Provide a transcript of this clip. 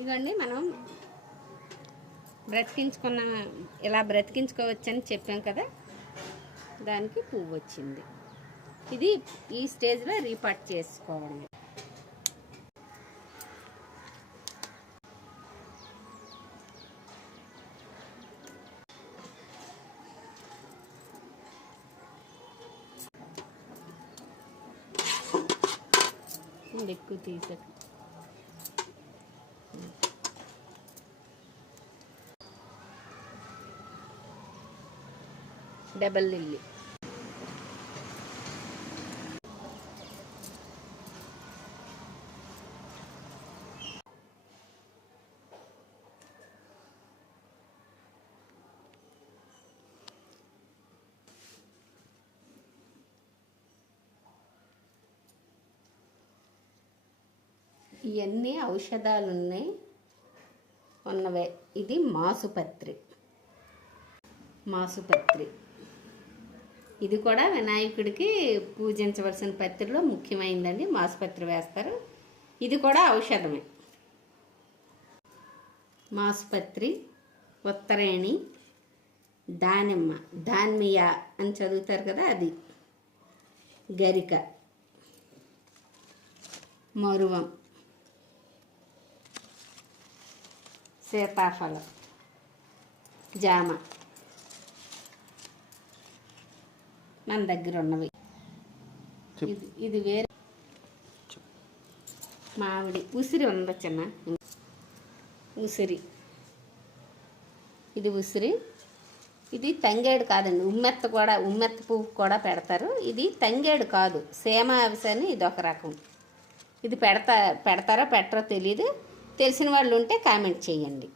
ఇదిగోండి మనం బ్రతికించుకున్న ఇలా బ్రతికించుకోవచ్చని చెప్పాం కదా, దానికి పువ్వు వచ్చింది. ఇది ఈ స్టేజ్లో రీపాట్ చేసుకోవడం. ఎక్కువ తీసాక డబల్ లిల్లీ. ఇవన్నీ ఔషధాలు ఉన్నవే. ఇది మాసుపత్రి. ఇది కూడా వినాయకుడికి పూజించవలసిన పత్రిలో ముఖ్యమైనదండి. మాసుపత్రి వేస్తారు. ఇది కూడా ఔషధమే. మాసుపత్రి, ఉత్తరేణి, దానిమ్మ, దాన్మియా అని చదువుతారు కదా అది, గరిక, మరువం, సీతాఫలం, జామ మన దగ్గర ఉన్నవి. ఇది వేరే మామిడి, ఉసిరి ఉందా చిన్న ఉసిరి. ఇది ఉసిరి. ఇది తంగేడు కాదండి, ఉమ్మెత్త పువ్వు కూడా పెడతారు. ఇది తంగేడు కాదు, సేమ అవిసని ఇది ఒక రకం. ఇది పెడతారో పెట్టరో తెలీదు. తెలిసిన వాళ్ళు ఉంటే కామెంట్ చేయండి.